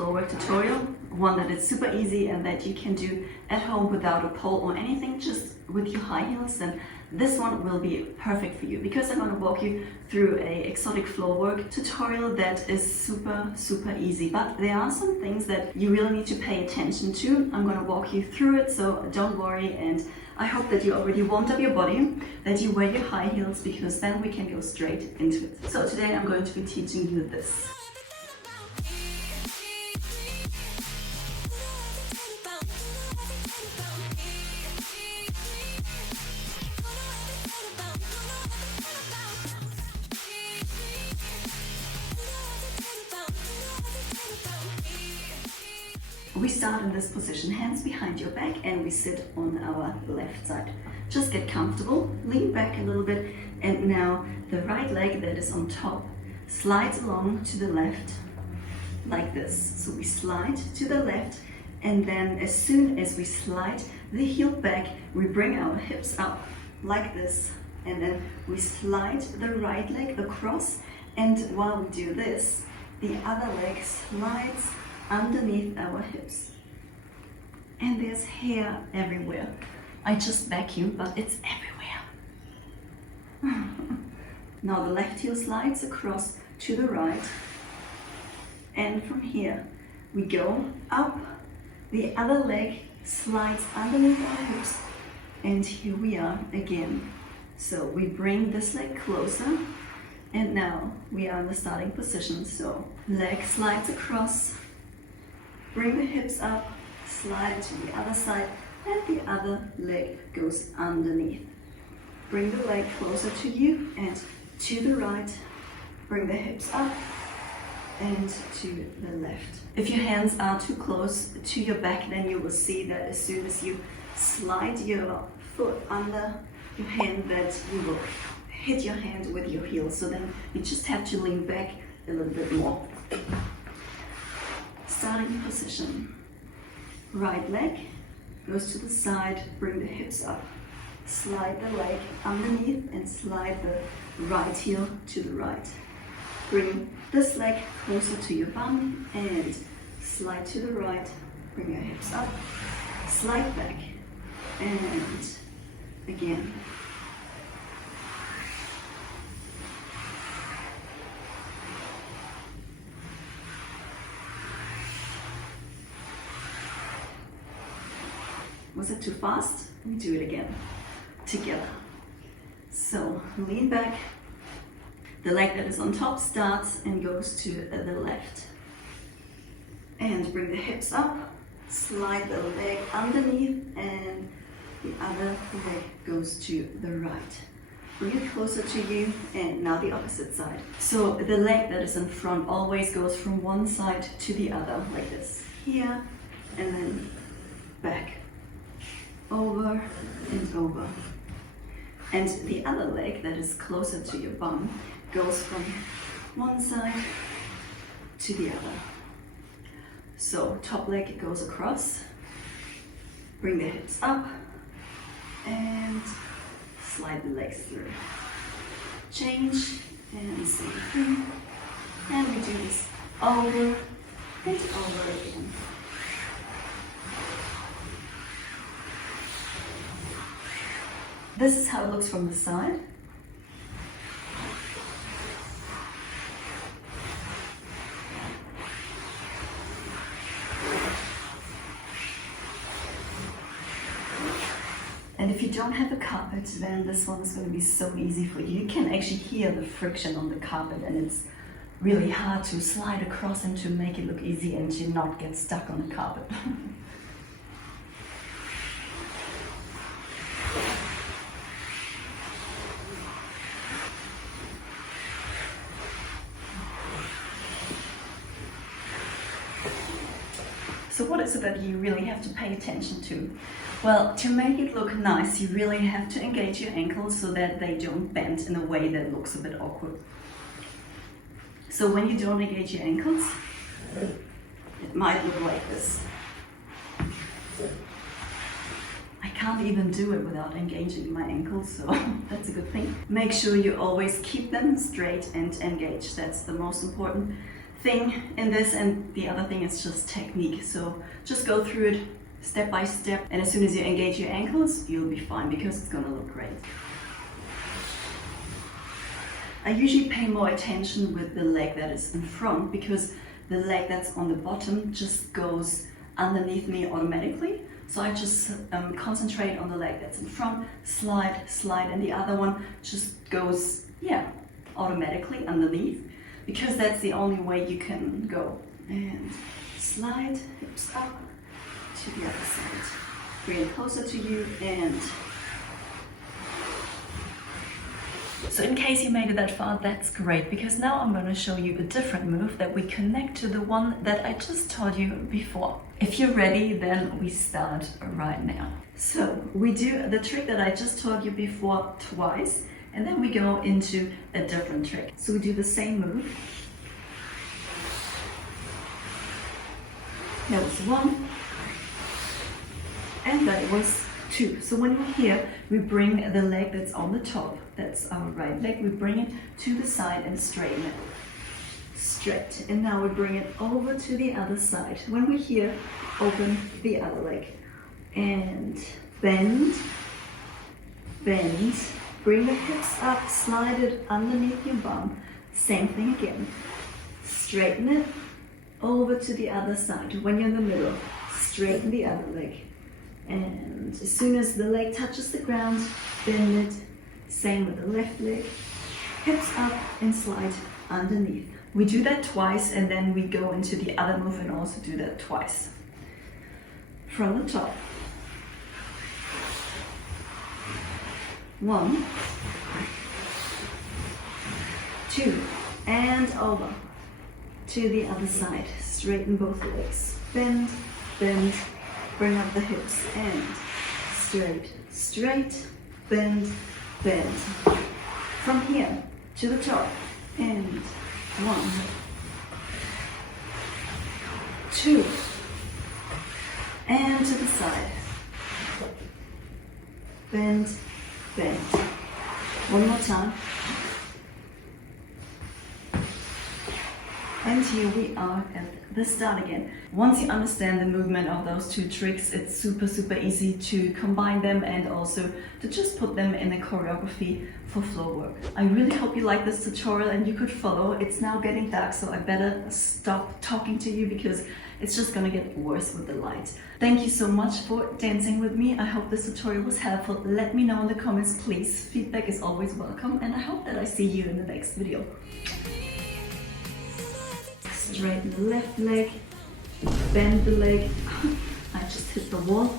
floor work tutorial, one that is super easy and that you can do at home without a pole or anything, just with your high heels, then this one will be perfect for you, because I'm going to walk you through a exotic floor work tutorial that is super easy. But there are some things that you really need to pay attention to. I'm going to walk you through it, so don't worry, and I hope that you already warmed up your body, that you wear your high heels, because then we can go straight into it. So today I'm going to be teaching you this. We start in this position, hands behind your back, and we sit on our left side. Just get comfortable, lean back a little bit, and now the right leg that is on top slides along to the left like this. So we slide to the left, and then as soon as we slide the heel back, we bring our hips up like this, and then we slide the right leg across, and while we do this, the other leg slides underneath our hips. And there's hair everywhere. I just vacuumed, but it's everywhere. Now the left heel slides across to the right, and from here we go up, the other leg slides underneath our hips, and here we are again. So we bring this leg closer, and now we are in the starting position. So leg slides across, bring the hips up, slide to the other side, and the other leg goes underneath. Bring the leg closer to you and to the right, bring the hips up and to the left. If your hands are too close to your back, then you will see that as soon as you slide your foot under your hand, that you will hit your hand with your heel. So then you just have to lean back a little bit more. Starting position. Right leg goes to the side, bring the hips up. Slide the leg underneath and slide the right heel to the right. Bring this leg closer to your bum and slide to the right. Bring your hips up, slide back, and again. Was it too fast? We do it again, together. So lean back, the leg that is on top starts and goes to the left. And bring the hips up, slide the leg underneath, and the other leg goes to the right. Bring it closer to you, and now the opposite side. So the leg that is in front always goes from one side to the other, like this. Here, and then back. Over and over. And the other leg that is closer to your bum goes from one side to the other. So top leg goes across, bring the hips up, and slide the legs through. Change, and same thing. And we do this over and over again. This is how it looks from the side. And if you don't have a carpet, then this one is going to be so easy for you. You can actually hear the friction on the carpet, and it's really hard to slide across and to make it look easy and to not get stuck on the carpet. So what is it that you really have to pay attention to? Well, to make it look nice, you really have to engage your ankles so that they don't bend in a way that looks a bit awkward. So when you don't engage your ankles, it might look like this. I can't even do it without engaging my ankles, so that's a good thing. Make sure you always keep them straight and engaged. That's the most important thing in this, and the other thing is just technique. So just go through it step by step, and as soon as you engage your ankles, you'll be fine because it's gonna look great. I usually pay more attention with the leg that is in front because the leg that's on the bottom just goes underneath me automatically. So I just concentrate on the leg that's in front, slide, slide, and the other one just goes, yeah, automatically underneath, because that's the only way you can go. And slide, hips up to the other side. Bring it closer to you, and so in case you made it that far, that's great, because now I'm going to show you a different move that we connect to the one that I just taught you before. If you're ready, then we start right now. So we do the trick that I just taught you before twice, and then we go into a different trick. So we do the same move. That was 1, and that was 2. So when we're here, we bring the leg that's on the top, that's our right leg, we bring it to the side and straighten it. Straight. And now we bring it over to the other side. When we're here, open the other leg. And bend, bend, bring the hips up, slide it underneath your bum. Same thing again. Straighten it, over to the other side. When you're in the middle, straighten the other leg. And as soon as the leg touches the ground, bend it. Same with the left leg. Hips up and slide underneath. We do that twice, and then we go into the other move and also do that twice. From the top. 1, 2, and over to the other side. Straighten both legs. Bend, bend, bring up the hips, and straight, straight, bend, bend. From here to the top, and 1, 2, and to the side. Bend, bend. One more time. And here we are at the start again. Once you understand the movement of those two tricks, it's super easy to combine them and also to just put them in a choreography for floor work. I really hope you like this tutorial and you could follow. It's now getting dark, so I better stop talking to you because it's just gonna get worse with the light. Thank you so much for dancing with me. I hope this tutorial was helpful. Let me know in the comments, please. Feedback is always welcome, and I hope that I see you in the next video. Straighten the left leg, bend the leg. I just hit the wall.